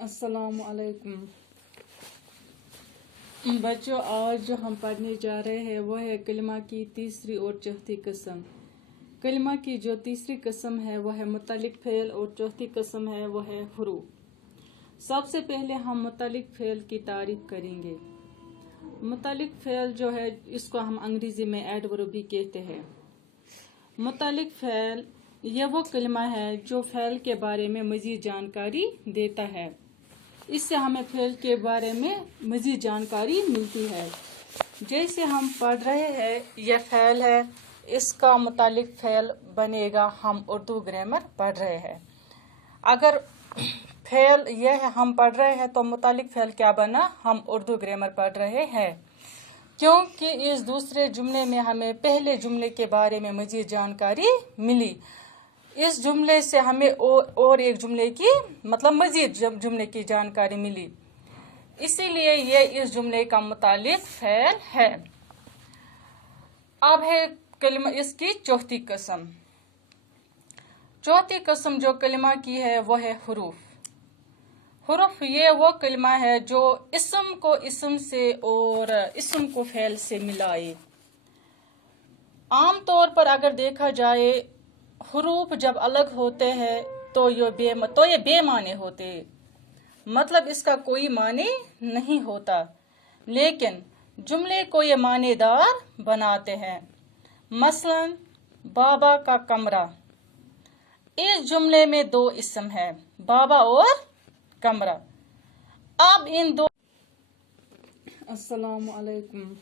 अस्सलाम वालेकुम बच्चों, आज जो हम पढ़ने जा रहे हैं वो है कलिमा की तीसरी और चौथी किस्म। कलिमा की जो तीसरी किस्म है वो है मुतल्लिक फ़ेल और चौथी किस्म है वो है हुरूफ। सबसे पहले हम मुतल्लिक फ़ेल की तारीफ करेंगे। मुतल्लिक फ़ेल जो है इसको हम अंग्रेज़ी में एडवर्ब भी कहते हैं। मुतल्लिक फ़ेल यह वो कलिमा है जो फ़ेल के बारे में मज़ीद जानकारी देता है। इससे हमें फ़ेल के बारे में मज़ीद जानकारी मिलती है। जैसे हम पढ़ रहे हैं यह फ़ेल है, इसका मुतल्लिक फ़ेल बनेगा। हम उर्दू ग्रामर पढ़ रहे हैं। अगर फ़ेल यह है हम पढ़ रहे हैं तो मुतल्लिक फ़ेल क्या बना? हम उर्दू ग्रामर पढ़ रहे हैं, क्योंकि इस दूसरे जुमले में हमें पहले जुमले के बारे में मज़ीद जानकारी मिली। इस जुमले से हमें और एक जुमले की मज़ीद जुमले की जानकारी मिली, इसीलिए ये इस जुमले का मुतल्लिक फ़ेल है। अब है कलिमा इसकी चौथी किस्म। चौथी किस्म जो कलिमा की है वो है हुरूफ। हुरूफ ये वो कलिमा है जो इस्म को इस्म से और इस्म को फ़ेल से मिलाए। आम तौर पर अगर देखा जाए हुरूफ जब अलग होते हैं तो ये बेमाने होते, मतलब इसका कोई माने नहीं होता, लेकिन जुमले को ये मानेदार बनाते हैं। मसलन बाबा का कमरा, इस जुमले में दो इस्म है, बाबा और कमरा। अब इन दो अस्सलाम वालेकुम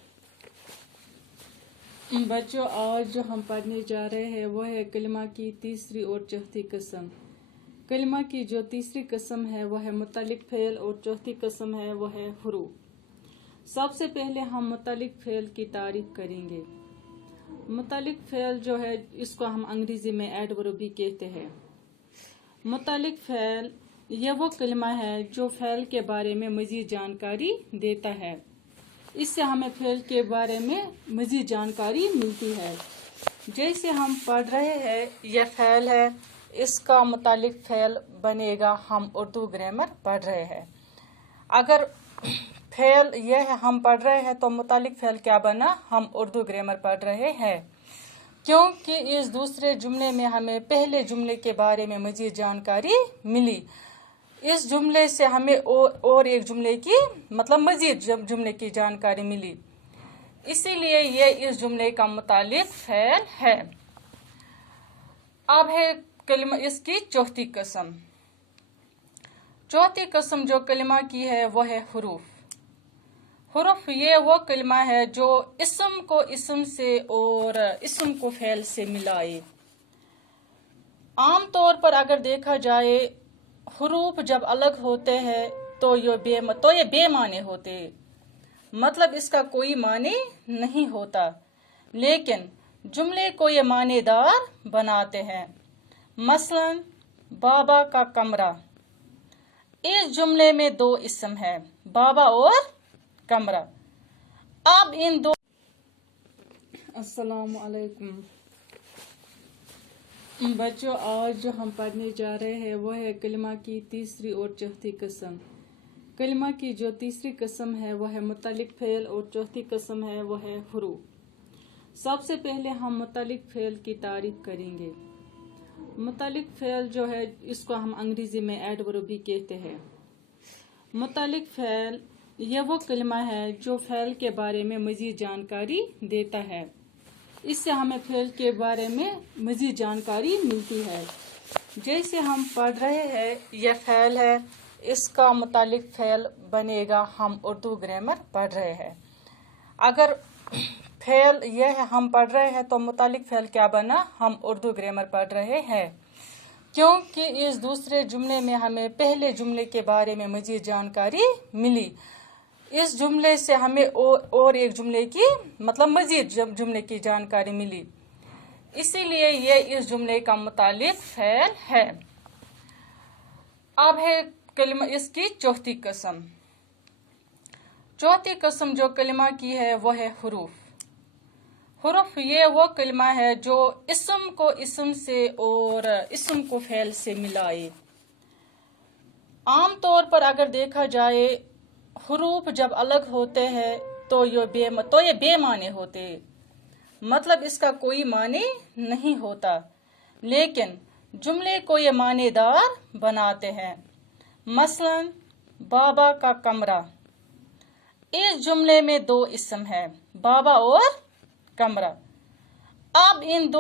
बच्चों, आज जो हम पढ़ने जा रहे हैं वो है कलिमा की तीसरी और चौथी किस्म। कलिमा की जो तीसरी किस्म है वो है मुतल्लिक फ़ेल और चौथी किस्म है वो है हुरूफ। सबसे पहले हम मुतल्लिक फ़ेल की तारीफ करेंगे। मुतल्लिक फ़ेल जो है इसको हम अंग्रेज़ी में एडवर्ब भी कहते हैं। मुतल्लिक फ़ेल यह वो कलिमा है जो फ़ेल के बारे में मज़ीद जानकारी देता है। इससे हमें फ़ेल के बारे में मज़ीद जानकारी मिलती है। जैसे हम पढ़ रहे हैं यह फ़ेल है, इसका मुतल्लिक फ़ेल बनेगा। हम उर्दू ग्रामर पढ़ रहे हैं। अगर फ़ेल यह है हम पढ़ रहे हैं तो मुतल्लिक फ़ेल क्या बना? हम उर्दू ग्रामर पढ़ रहे हैं, क्योंकि इस दूसरे जुमले में हमें पहले जुमले के बारे में मज़ीद जानकारी मिली। इस जुमले से हमें और एक जुमले की मज़ीद जुमले की जानकारी मिली, इसीलिए ये इस जुमले का मुतल्लिक फ़ेल है। अब है कलिमा इसकी चौथी किस्म। चौथी किस्म जो कलिमा की है वो है हुरूफ। हुरूफ ये वो कलिमा है जो इस्म को इस्म से और इस्म को फ़ेल से मिलाए। आम तौर पर अगर देखा जाए हुरूफ जब अलग होते हैं तो ये बेमाने होते, मतलब इसका कोई माने नहीं होता, लेकिन जुमले को ये मानेदार बनाते हैं। मसलन बाबा का कमरा, इस जुमले में दो इस्म है, बाबा और कमरा। अब इन दो अस्सलाम वालेकुम बच्चों, आज जो हम पढ़ने जा रहे हैं वो है कलिमा की तीसरी और चौथी किस्म। कलिमा की जो तीसरी किस्म है वो है मुतल्लिक फ़ेल और चौथी किस्म है वो है हुरूफ। सबसे पहले हम मुतल्लिक फ़ेल की तारीफ करेंगे। मुतल्लिक फ़ेल जो है इसको हम अंग्रेज़ी में एडवर्ब भी कहते हैं। मुतल्लिक फ़ेल यह वो कलिमा है जो फ़ेल के बारे में मज़ीद जानकारी देता है। इससे हमें फ़ेल के बारे में मज़ीद जानकारी मिलती है। जैसे हम पढ़ रहे हैं यह फ़ेल है, इसका मुतल्लिक फ़ेल बनेगा। हम उर्दू ग्रामर पढ़ रहे हैं। अगर फ़ेल यह है हम पढ़ रहे हैं तो मुतल्लिक फ़ेल क्या बना? हम उर्दू ग्रामर पढ़ रहे हैं, क्योंकि इस दूसरे जुमले में हमें पहले जुमले के बारे में मज़ीद जानकारी मिली। इस जुमले से हमें और एक जुमले की मज़ीद जुमले की जानकारी मिली, इसीलिए ये इस जुमले का मुतल्लिक फ़ेल है। अब है कलिमा इसकी चौथी किस्म। चौथी किस्म जो कलिमा की है वो है हुरूफ। हुरूफ ये वो कलिमा है जो इस्म को इस्म से और इस्म को फ़ेल से मिलाए। عام طور پر اگر دیکھا جائے حروف جب الگ ہوتے ہیں تو یہ بے معنی ہوتے ہیں، مطلب اس کا کوئی معنی نہیں ہوتا، لیکن جملے کو یہ معنی دار بناتے ہیں۔ مثلا بابا کا کمرہ، اس جملے میں 2 اسم ہے، بابا اور کمرہ۔ اب ان 2